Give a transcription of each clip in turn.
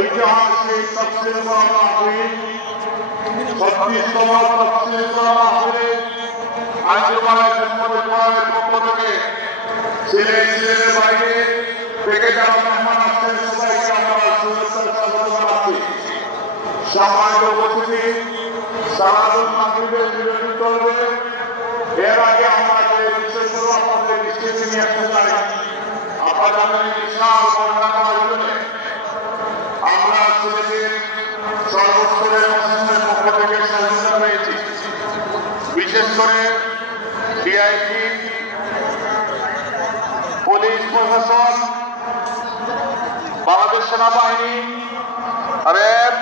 ঐতিহাসিক তফসির কোরআন মাহফিল 36তম তফসির কোরআন মাহফিলে আঞ্জুমানে খিদমতে কোরআনের পক্ষ থেকে সিলেটের বাইরে থেকে যারা মেহমান আসছেন সবাইকে আমরা শুভেচ্ছা স্বাগত জানাচ্ছি। সম্মানিত উপস্থিতি, সালাতুল মাগরিবের বিরতি চলবে। এর আগে আমরা যে বিষয়গুলো আপনাদের দৃষ্টিতে নিয়ে আসতে চাই, আপনারা জানেন বিশাল বন্যা আয়োজনে আমরা সিলেটের সর্বস্তরের মুসলিমদের পক্ষ থেকে সহযোগিতা পেয়েছি। বিশেষ করে ডিআইজি, পুলিশ প্রশাসন, বাংলাদেশ সেনাবাহিনী, র্যাব,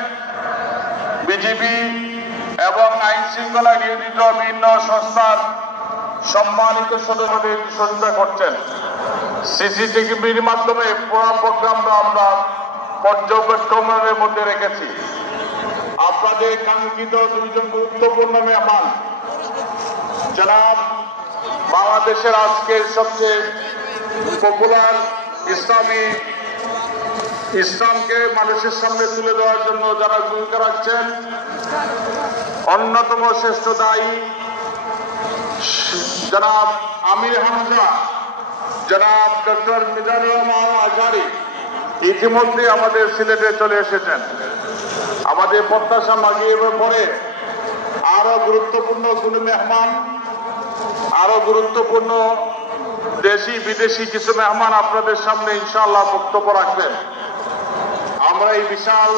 বিজিবি এবং আইন শৃঙ্খলা নিয়োজিত বিভিন্ন সংস্থার সম্মানিত সদস্যদের সহযোগিতা করছেন। সিসিটিভির মাধ্যমে পুরো প্রোগ্রামটা আমরা পর্যবেক্ষণের মধ্যে রেখেছি। আপনাদের কাঙ্ক্ষিত দুইজন গুরুত্বপূর্ণ মেহমান জনাব বাংলাদেশের আজকের সবচেয়ে পপুলার ইসলামকে মানুষের সামনে তুলে দেওয়ার জন্য যারা ভূমিকা রাখছেন, অন্যতম শ্রেষ্ঠ দায়ী জনাব আমির হামজা, জনাব ডক্টর মিজানুর রহমান আজহারী ইতিমধ্যে আমাদের সিলেটে চলে এসেছেন। আমাদের প্রত্যাশা মাগিয়ে পরে আরো গুরুত্বপূর্ণ কোনো মেহমান, আরো গুরুত্বপূর্ণ দেশি বিদেশি কিছু মেহমান আপনাদের সামনে ইনশাআল্লাহ বক্তব্য রাখবেন। আমরা এই বিশাল